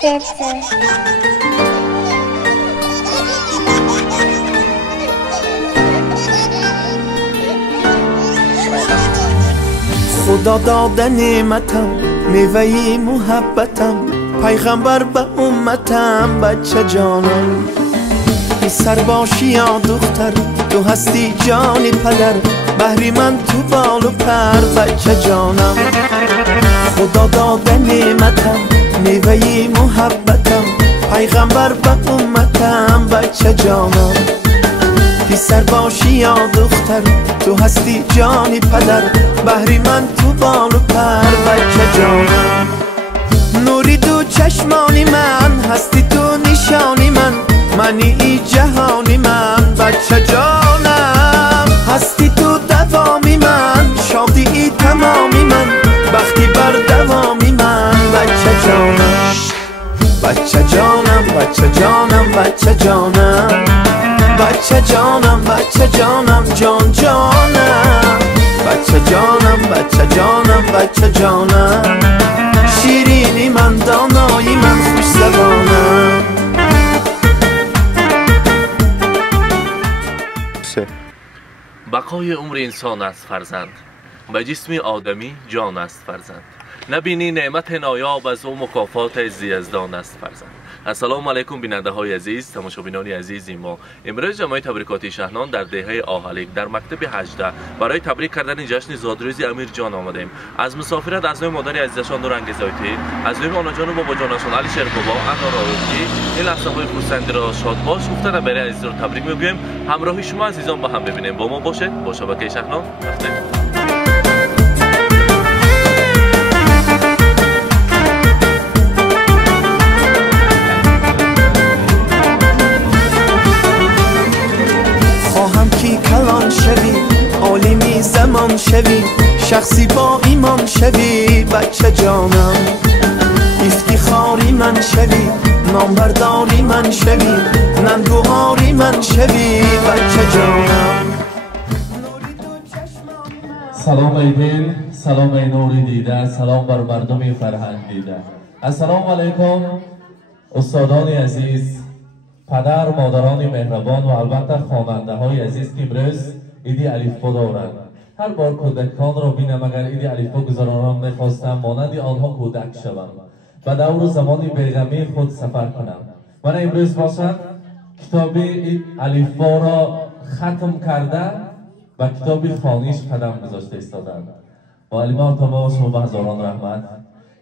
خدا داده نعمتم میوه محبتم پیغمبر به امتم بچه جانم پسر باشی یا دختر تو هستی جانی پدر بهری من تو بال و پر بچه جانم خدا داده نعمتم میوه محبتم پیغمبر به امتم بچه جانم پسر باشی یا دختر تو هستی جانی پدر بهری من تو بال و پر بچه جانم نوری تو چشمانی من هستی تو نشانی منی ای جهانی من بچه جانم هستی تو دوامی من شادی ای تمامی من بختی بر دوامی من بچه جانم بچه جانم بچه جانم بچه جانم بچه جانم بچه جانم جان جانم بچه جانم بچه جانم بچه جانم شیرینی من دانایی من خوش زبانم بقای عمر انسان است فرزند و جسم آدمی جان است فرزند نبینی نعمت نایاب از او مکافات از یزدان است فرزند السلام علیکم بیننده های عزیز تماشابینان عزیز ما امروز جمعی تبریکاتی شهنان در دهه آهلیک در مکتب 18 برای تبریک کردن جشن زادروزی امیر جان آمدیم از مسافرت از نوع مادر عزیزشان نورانگیز آیتی از نوع آنا جان و بابا جانشان علی شیر بابا انا راوتی این لحظه های خورسندی را شاد باش گفتن برای عزیز رو تبریک میگویم همراهی شما عزیزان با هم ببینیم با ما باشید با شبکه شهنان رفتیم کلان شوی عالمی زمان شوی شخصی با ایمان شوی بچه جانم افتخاری من شوی نامبرداری من شوی ننگوهاری من شوی بچه جانم سلام ای دل سلام ای نوری دیده سلام بر مردم فرهنگ دیده السلام علیکم استادان عزیز پدر مادران مهربان و البته خواننده های عزیز که امروز عید الفبا دارند هر بار کودکان را بینم اگر عید الفبا گذرانم میخواستم مانند آنها کودک شوم و دور و زمان بیغمی خود سفر کنم من امروز باشد کتاب الفبا را ختم کرده و کتاب خوانیش قدم گذاشته ایستادند معلمان تمام شما به هزاران رحمت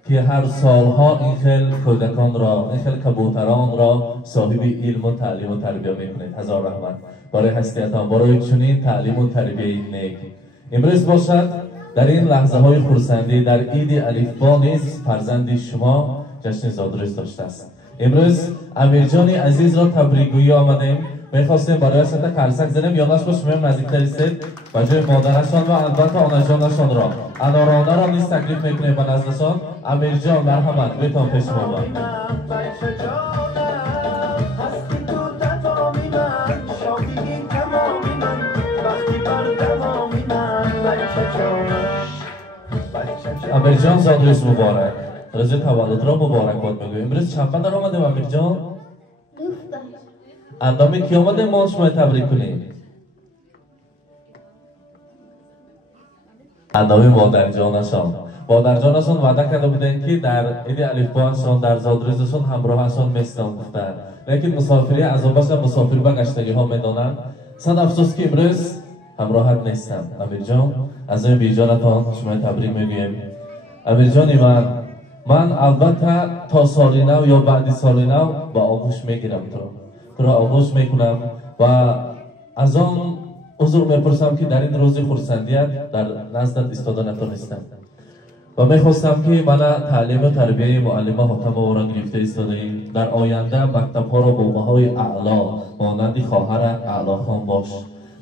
که هر سالها این خیل کودکان را این خیل کبوتران را صاحب علم و تعلیم و تربیه میکنید هزار رحمت برای هستیتان برای چنین تعلیم و تربیه نیک امروز باشد در این لحظه های خرسندی در عید الفبا نیز فرزند شما جشن زادروز داشته است امروز امیر جان عزیز را تبریکگویی آمدیم میخواستیم برای سطح کلسک زنیم یادش باش شما نزدیکتر استید و جای مادرشان و البته آنجانشان را انارانه را نیز تکلیف میکنیم به نزدشان امیر جان مرحمت بیتان پیش ما با امیر جان زادروز مبارک روز تولد را مبارک باد میگویم امروز چند قدر آمدیم امیر جان؟ اندامی کی آمده ما شما تبریک کنیم؟ اندامی مادر جانشان وعده کرده بودن که در عید الفباشان در زادروزشان همراهشان میستان گفتن لیکن مسافری عذابش مسافر به گشتگی ها میدانند صد افسوس که امروز همراهت نیستم امیر جان از این بیجانتان شما تبریک میگویم امیر جان من البته تا سال نو یا بعد سال نو با آغوش میگیرم تو را آغوش میکنم و از آن عذر میپرسم که در این روز خرسندیت در نزدت ایستاده نتونستم و میخواستم که من تعلیم و تربیه معلمه حاتم او را گرفته ایستاده‌ایم در آینده مکتب ها را با بهای اعلا مانند خواهر اعلا خان باش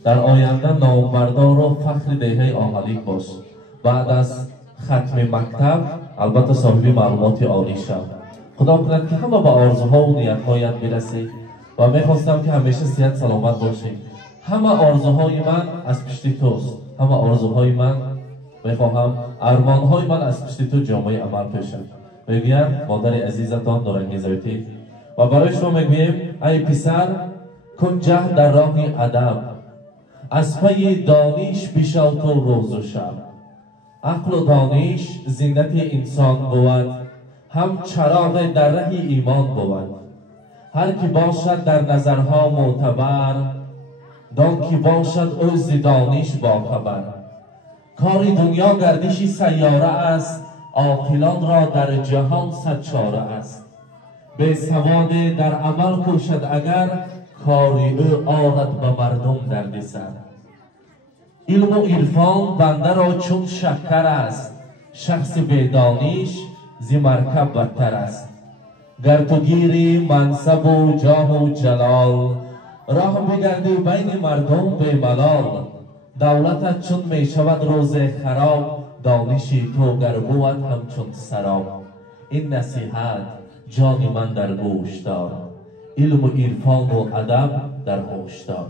در آینده نامبردار را فخر دهه آهلیک باش بعد از ختم مکتب البته صاحب معلومات عالی شد خدا کند که همه به آرزوها و نیتهایت برسی و میخواستم که همیشه صحت سلامت باشیم همه آرزوهای من از پشت توست همه آرزوهای من میخواهم ارمانهای من از پشت تو جامعه عمل پیشم میگوید مادر عزیزتان نورانگیز زایتی و برای شما میگوییم ای پسر کن جهد در راه ادب از پی دانش بشو تو روز و شب عقل و دانش زینت انسان بود هم چراغ در ره ایمان بود هر کی باشد در نظرها معتبر دان کی باشد او ز دانش باخبر کار دنیا گردشی سیاره است عاقلان را در جهان صد چاره است به سواد در عمل کوشد اگر کاری او آرد به مردم دردسر علم و عرفان بنده را چون شکر است شخص بدانش ز مرکب بدتر است گر تو گیری منصب و جاه و جلال راه بگردی بین مردم به ملال دولتت چون می شود روز خراب دانشی تو گر بود همچون سراب این نصیحت جان من در گوش دار علم و عرفان و ادب در هوش دار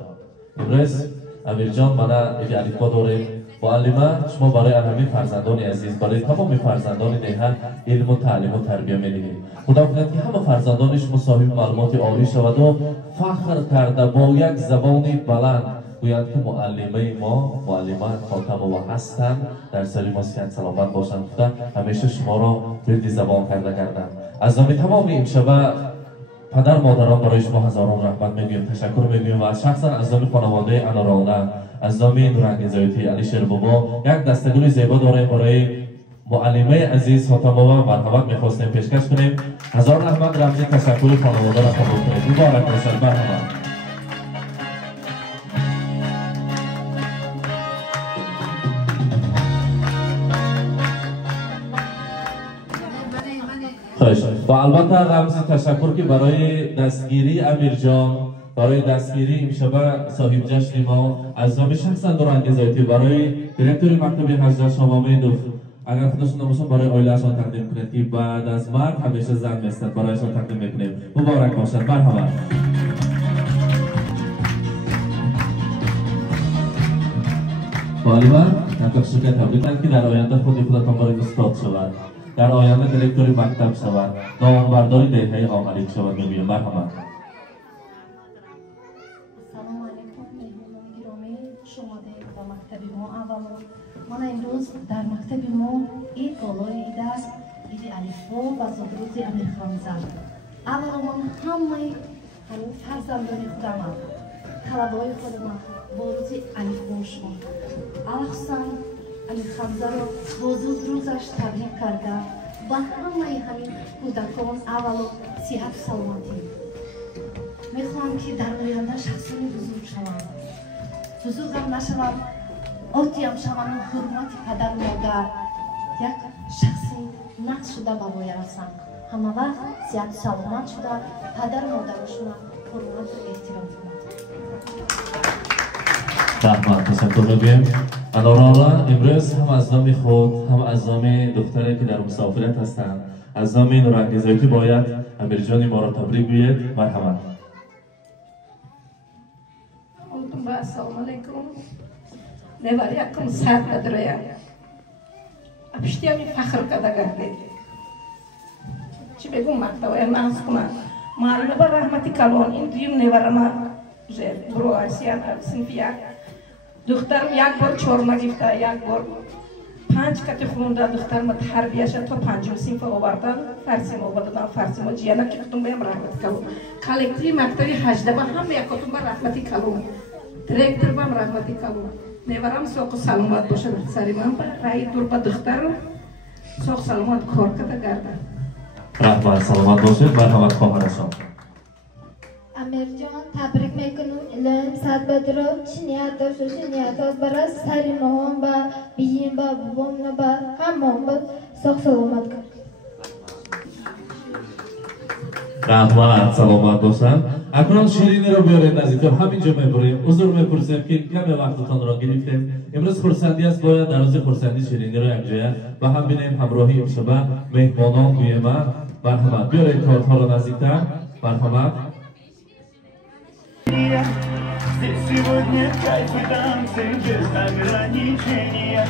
امروز امیر جان من یک الفبا داریم معلمه شما برای همه فرزندان عزیز برای تمام فرزندان دهن علم و تعلیم و تربیه می‌دهید خدا کند که همه فرزندانش مصاحب معلومات عالی شود و فخر کرده با یک زبان بلند گویند که معلمه ما معلمه خاتمه و هستند در سری ما صحت سلامت باشند خدا همیشه شما را بلد زبان کرده کردند از نام تمام این شبه پدر مادران برای شما هزاران رحمت میگویم تشکر میگویم و شخصا از نام خانواده انارانه از نام نورانگیز زایتی علی شیر بابا یک دستگل زیبا داریم برای معلمه عزیز فاطمه و مرحمت میخواستیم پیشکش کنیم هزار رحمت رمزی تشکر خانواده را قبول کنید مبارک باشد مرحمت و البته رمز تشکر که برای دستگیری امیر جان برای دستگیری امشب صاحب جشن ما از نام شخصا نورانگیز زایتی برای دیرکتور مکتب حضرت شما میدوف اگر خودشون نموشن برای آیلهشان تقدیم کنید که بعد از مرگ همیشه زن میستد برایشان تقدیم میکنیم مبارک باشد مرحبا معلمان نقش که تبریک که در آینده خود خودتان برای استاد شود در آینده دیرکتور مکتب شود نامبرداری دهه عملی شود میگویم مرحبا سلام علیکم مهمانان گرامی شما در مکتب ما اول من امروز در مکتب ما این بالای ایده است ایده الفبا و زادروز امیر خانزاد اول من همه همین فرزندان خودم طلبای خودم با روز الفباشون الخصوصا امیر خانزاد را با روزش تبریک کرده و همه همین کودکان اول صحت و سلامتی میخواهم که در آینده شخصانی بزرگ شوند بزرگ هم نشوند آتی هم شوند حرمت پدر و مادر یک شخصی نقص شده به وای رسند همه وقت صحت و سلامت شده پدر و مادرشون حرمت و احترام کنند رحمت تشکر میگویم انارانه امروز هم از نام خود هم از نام دختری که در مسافرت هستند از نام نورانگیز زایتی باید امیر جان ما را تبریک گوید مرحبا السلام علیکم نبر یکم سر بدریا ابشتی همی فخر کده گرده چی بگم مکتوی ناز کنم معلومه بر رحمتی کلون این دویم نبرم برو آسیان سنفی یک دخترم یک بار چورما گفته یک بار 5 کتی خونده دخترم تربیه شد تا 5م صنف آوردن فارسی ما آوردن فارسی ما جیانا که کتون بهم رحمتی کلون کالکتیوی مکتبی 18 با هم یک کتون بر رحمتی کلون دیرکتور بهم رحمتی کلون نبرم سوق سلامت باشه سری من رای دور با دخترم سوق سلامت کار کده گرده رحمت سلامت باشید مرحمت خواهرشان امیر جان تبریک میکنم الهیم صد بدرو چی نیت داشت و چی نیت هست برای سری ماهان با بییم با بابام با همون با ساق سلامت کرد رحمت سلامت باشن اکنون شیرینی رو بیارید نزدیک همینجا میبریم حضور میپرسیم که کم وقتتان را گرفتیم امروز خرسندی است باید در روز خرسندی شیرینی رو یک جای و هم بینیم همراهی امشبه مهمانان گویمه مرحمت بیارید کارتها رو نزدیکتر مرحمت Здесь сегодня кайфы, танцы без ограничения.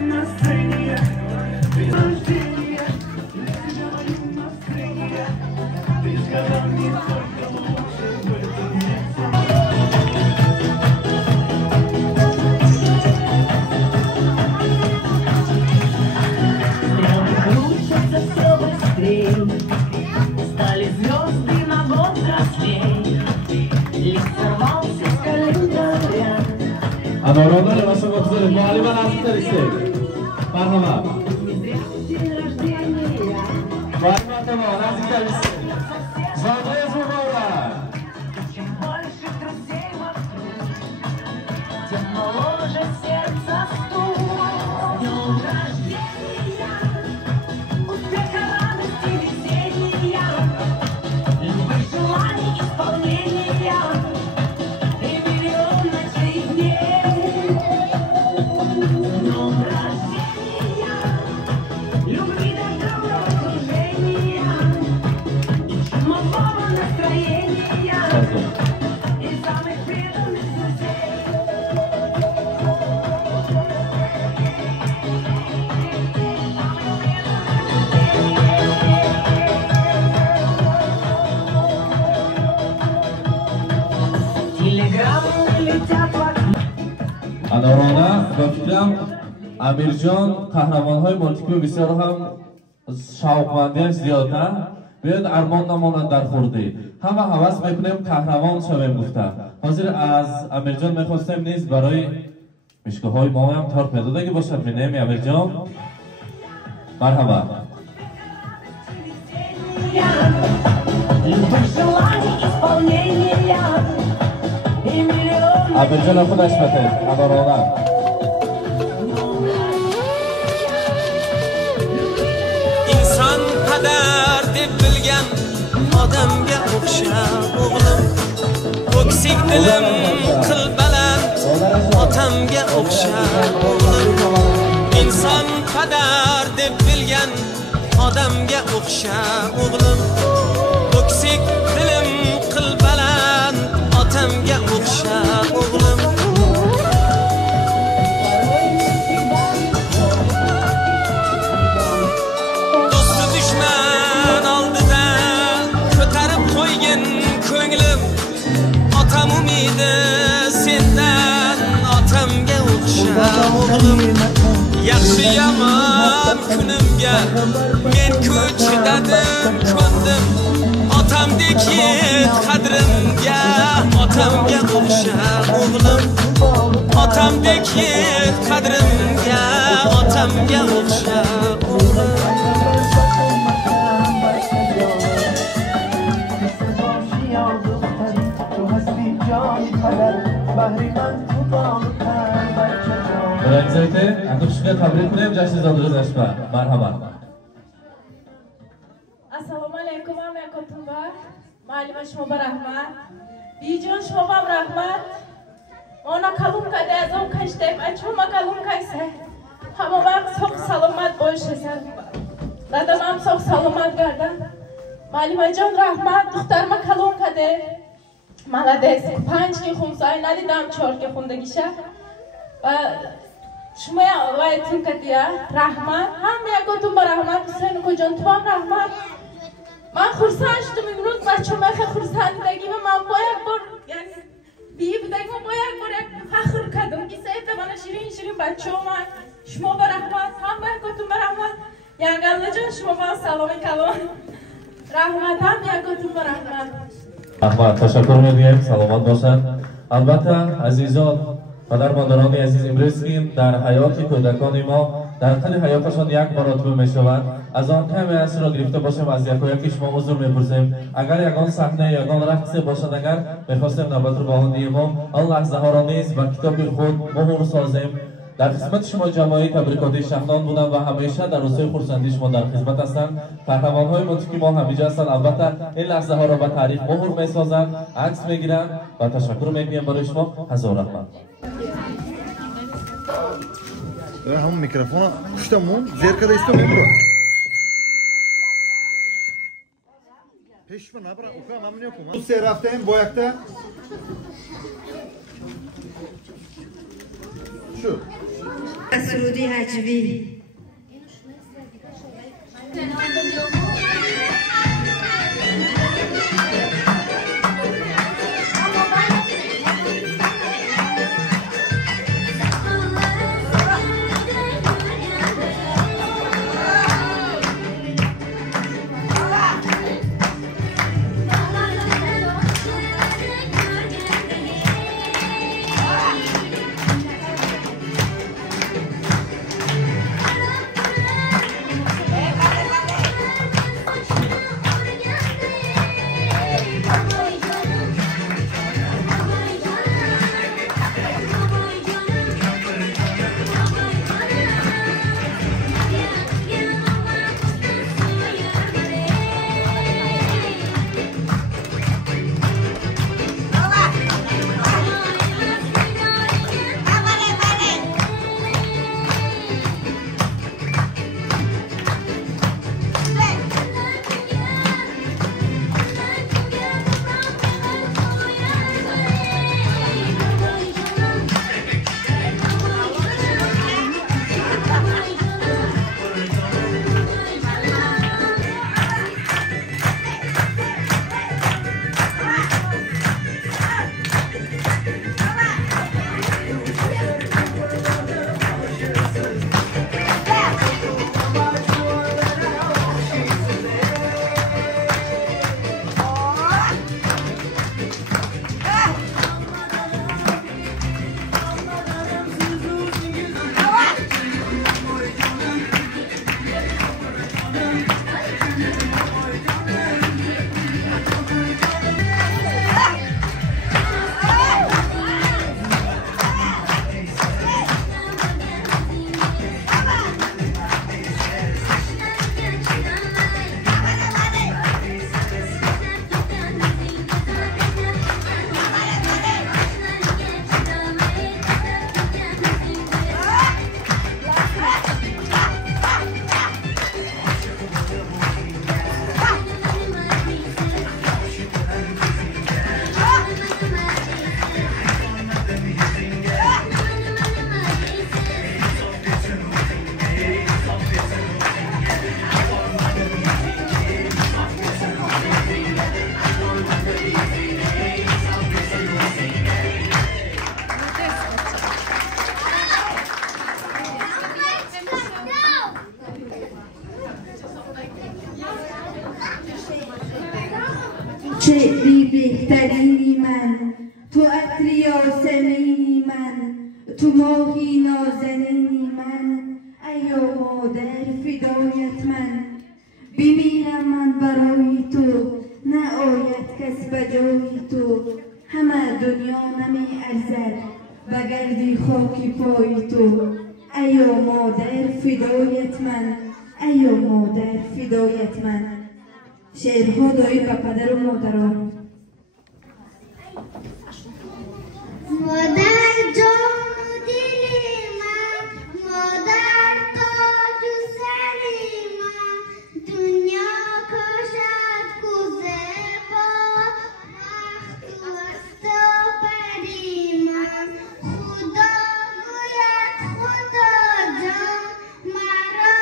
настроение, без рождения, мое настроение, ты сказал мне только лучше в этом Стрелы крутятся все быстрее, стали звезды на год взрослей, лист сорвался с календаря. Anorona Levasov observe Mualima Nastariste. Marhaba. Mualima tamam, Nastariste. Zandaya Zubova. Чем больше друзей вокруг, тем моложе сердце стук. С днем рождения, успеха, радости, веселья, любых желаний, исполнения и миллион ночей и дней. С днем рождения, любви, добра, окружения и чумового настроения и самых преданных друзей. Телеграммы летят в окно. Anorona va fikram Amirjon qahramonlar multfilmi bisyor ham shavqmandi ziyodta بیاد ارمان نمانند در خورده همه حواس میکنیم قهرمان شویم گفته حاضر از امیرجان میخواستیم نیست برای مشکه های ما هم تار پیدا دگی باشد بینیم امیرجان مرحبا امیرجان خودش بتید ادارانه inson qadar deb bilgan odamga o'xshab o'g'lim ko'ksik dilim qil baland otamga o'xshab o'g'lim inson qadar deb bilgan odamga o'xshab o'g'lim ko'ksik dilim qil baland otamga o'xshab o'g'lim otam umidi sendan otamga o'xshab o'g'lim yaxshi yomon kunimga men ko'chidadim ko'ndim otamdek yet qadrimga otamga o'xshab o'g'lim otamdek yet qadrimga otamga o'xshab o'g'lim Birinci Antushga tabrik qilayim jashningizni ashba. Marhamat. Assalomu alaykum hammayotimga. Ma'lima shoma rahmat. Bijon shoma rahmat. Ona kalumkada azam kashtayım. Açma kalumkaysa. Hamma vaqt sog' salomat bo'lishsin. Dadam sog' salomat gardan. Ma'limajon rahmat. Duxtarma kalumkada. Молодец. 5 ки хумсай надидам 4 ки хундагиша. شما وایتون کدیا رحمت هم یکاتون با رحمت حسین کجان تو هم رحمت من خورسان شدم امروز بچه من خیلی خورسندگی و من با یک بار یعنی بی بودگی من با یک بار یک فخر کردم که سیفته من شیرین شیرین بچه من شما با رحمت هم یکاتون با رحمت ینگل جان شما با سلامی کلام رحمت هم یکاتون با رحمت رحمت تشکر می‌کنیم سلامت باشند البته عزیزان پدرمادران عزیز امروزیم در حیات کودکان ما در طول حیاتشان یک مراتبه میشوند از آن کمی عکس را گرفته باشیم از یکی شما حضور میپرسیم اگر یگان صحنه یگان رقص باشد اگر میخواستیم نوبت رو به آن دیمم آن لحظه ها را نیز با کتاب خود مهر سازیم در خدمت شما جماعی تبریکاتی شهران بودند و همیشه در روزهای خرسندی شما در خدمت هستند قهرمان‌های موسیقی ما همیشه هستند البته این لحظه ها را به تاریخ مهر میسازند عکس میگیرند و تشکر میکنیم برای شما هزار رحمت همون میکروفون پشتمون زرکده استمون برو پیش من نبرا اوکا ممنون کنم سه رفتیم بایکته شو سرودی هجوی چه بی بهترینی من، تو عطری یاسمینی من، تو ماهی نازنینی من، ایا مادر فدایت من. بمیرم من برای تو، نه آید کس بجای تو. همه دنیا نمی ارزد بگردی خاکی پای تو. ایا مادر فدایت من، ایا مادر فدایت من. شعرها دایی به پدر و مادران. مادر جان و دل من، مادر تاج و سر من، دنیا کشد کوزه با وقت و است و پری من. خدا گوید خدا جان مرا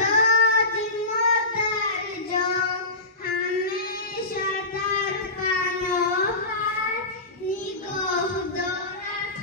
دادی مادر جان، همیشه در پناهت نگاه دارد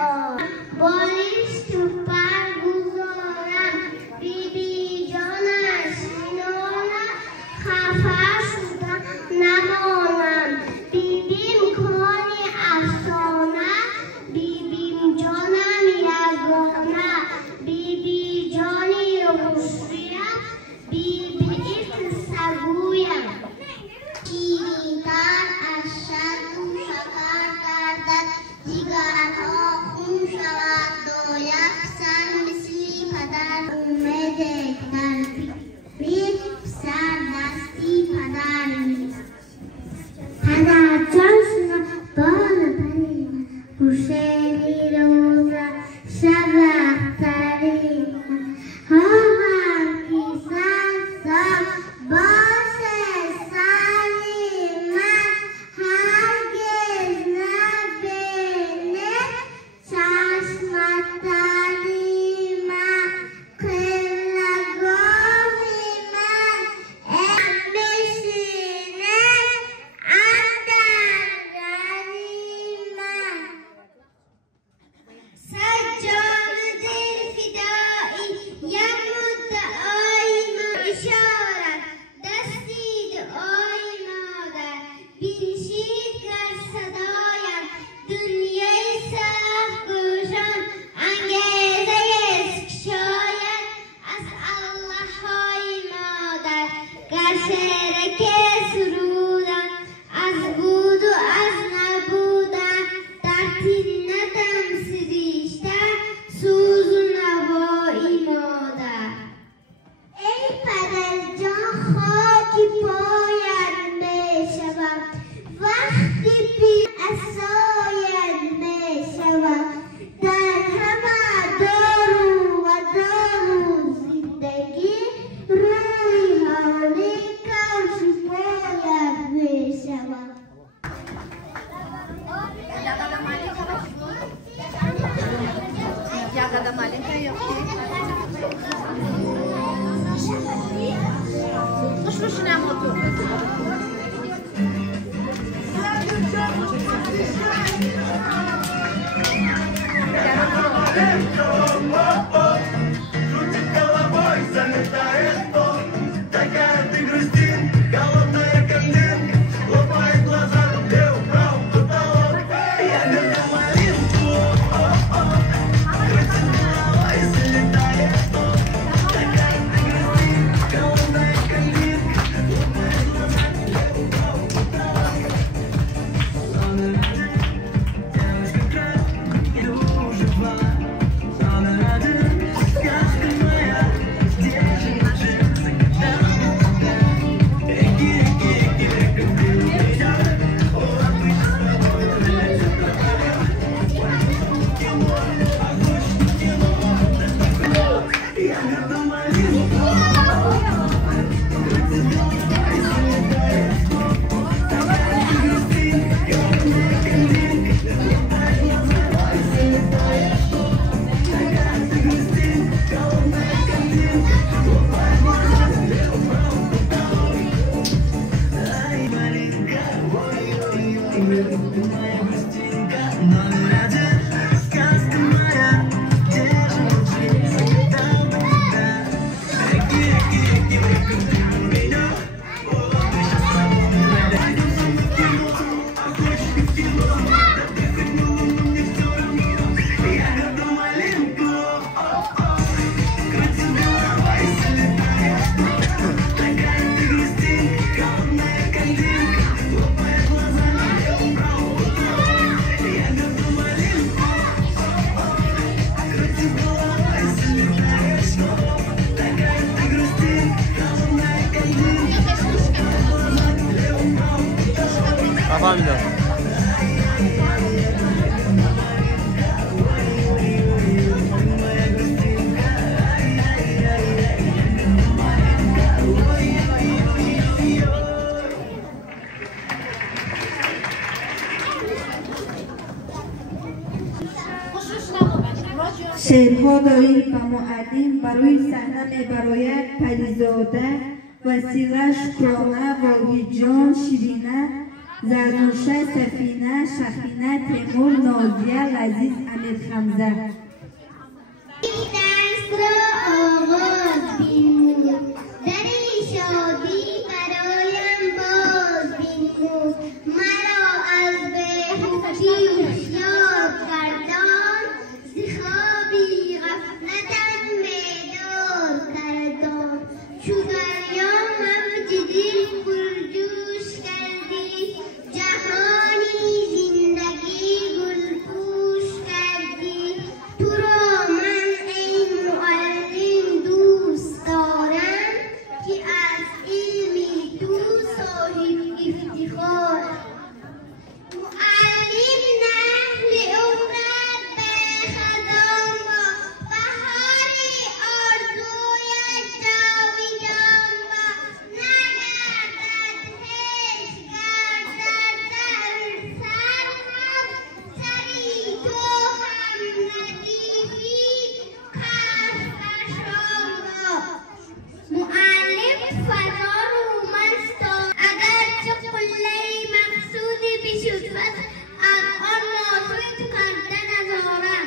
آب بارش تو برگزارم بیبی جانش میدانم خفه شدم نمانم بیبیم کانی افسانه بیبیم جانم یگانه بیبی جانی روشویم بیبی سگویم شیرین‌تر از شرط و شکر گردد جگرها خون شود داید سر مثل پدر اومده تربیت سر دستی پدر نیست پدر جان شما بال بری حسینی روزه شب اختری هم کیسن سال باشه سلیمت هرگز نبینه چشمت تلیمت قلگاهی من بشینه اندر غریمت سجادالدین فدایی یک مدعای ما اشارت دستی دعای مادر بینشید در صدایم دنیای سخت گوشان انگیزه عشق شاید از الله های مادر گر شعر که سرودم از بود و از نبودم در تینتم سریشتر سوز و نوایی مادر ای پدر جان خاکی پایت میشوم وقتی بی عصایت میشوم در همه دارو و دارو زندگی روی حالی کفش پایت میشوم شعرها داریم و معدیم برای صحنه میبراید پریزاده وسیله شکرانه واقعی جان شیرینه زرنوشه سفینه شخینه تیمور نازیه لذیذ امیر خمزه درس را آغاز بین دری شادی برایم باز بین مرا از بیهوشی هوشیار گردان ز خوابی غفلتم بیدار کردان چو دریا موج دل پرجوش کردی جهانی زندگی گلپوش کردی تو را من ای معلم دوست دارم که از علمی تو صاحب افتخارم معلم نحل عمرت به خزان با بهاری آرزویت جاویدان با نگردد هیچ گردد در سرم سری تو هم ندیدی کهکشان را معلم فضا رو مستان اگرچه قله مقصودی بشد از آن ناسوی تو کردن ندارم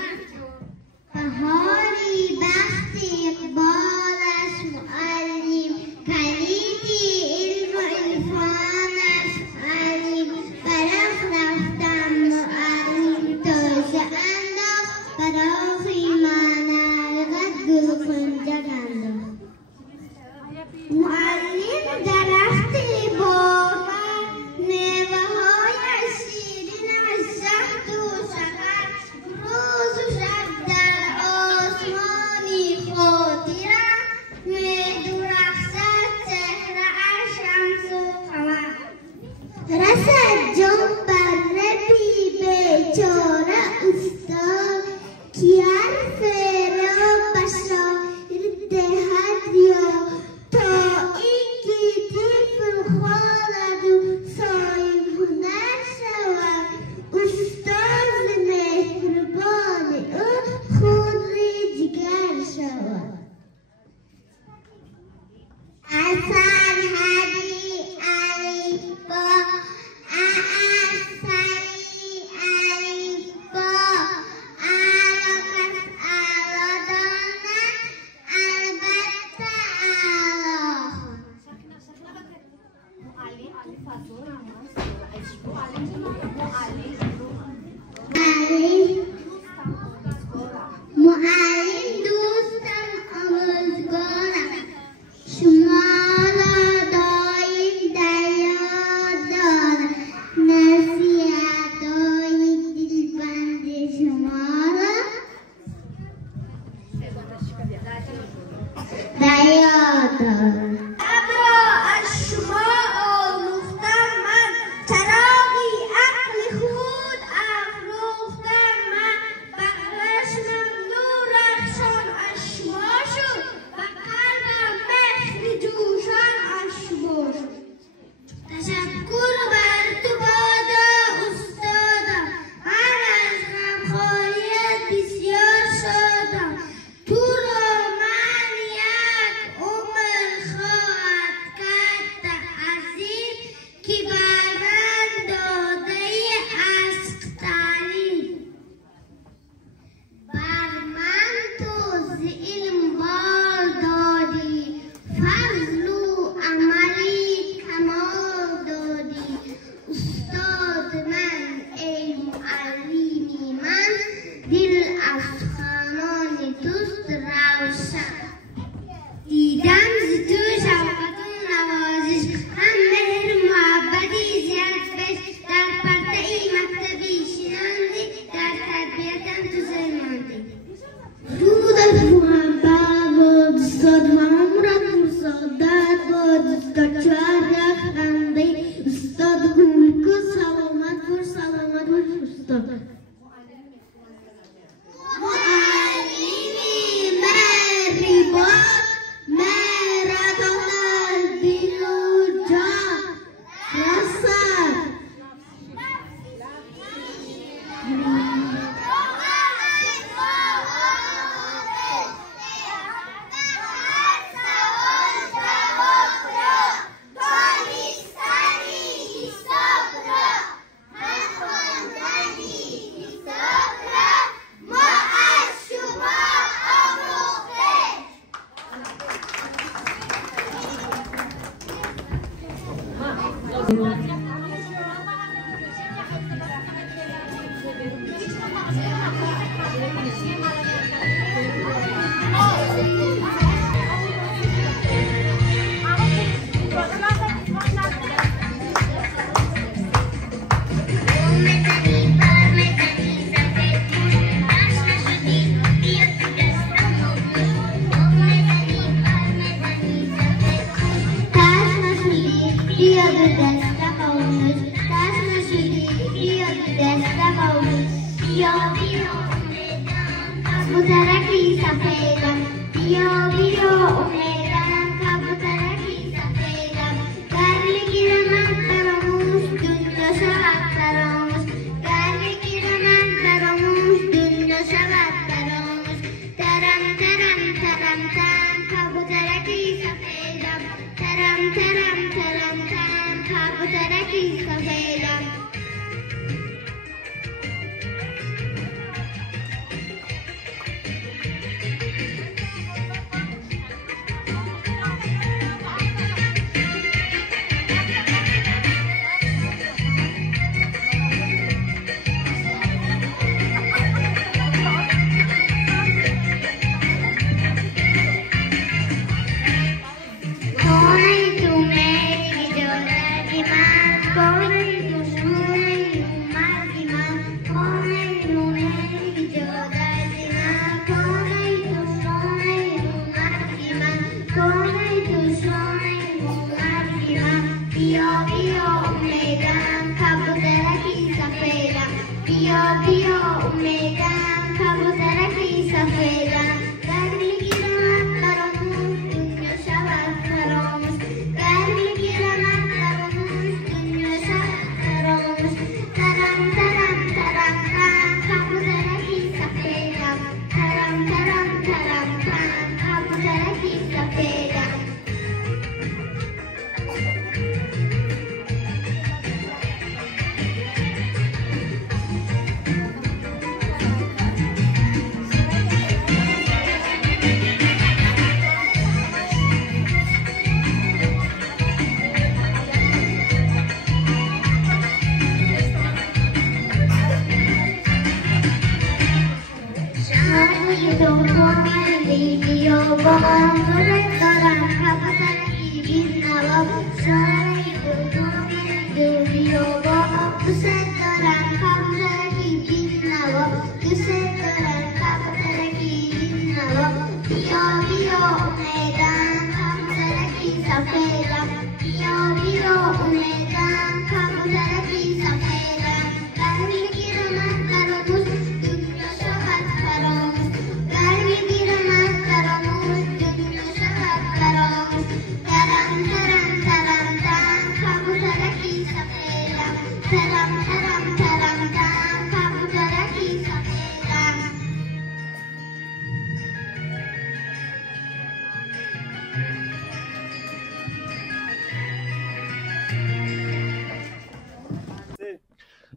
بهاری بخت اقبالش معلم کلیدی علم و عرفانش معلم برف رفتم معلم تازه انداخت برای من حقیقت گل خنجر انداخت معلم درخت باور میوه‌های شیرین از شهد و شکر روز و شب در آسمانی خاطرم می‌درخشد چهره‌اش شمس و قمر رسد جان بر ربی بیچاره استاد که حرف را بشایر دهد یا تا اینکه طفل خواند و صاحب هنر شود استاد مهربان او خود جگر شود اثر هدی الف با اثری الف با علقت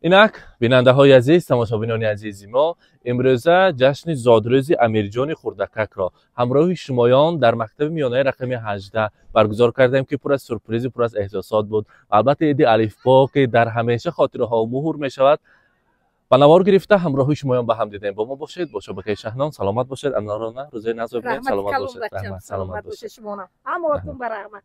اینک بیننده های عزیز، تماشابینان عزیزی ما، امروزه جشن زادروز امیرجان خردکک را همراه شمایان در مکتب میانه رقم 18 برگزار کردیم که پر از سورپرایز، پر از احساسات بود. البته ایده الفبا که در همیشه خاطره ها مهر می شود و نوار گرفته همراه شمایان به هم دیدیم. با ما باشید. با شبکه شهنان سلامت باشید. انارانه روزه نزد ببینید. سلامت باشید. رحمت سلامت باشید. شما همتون برحمت.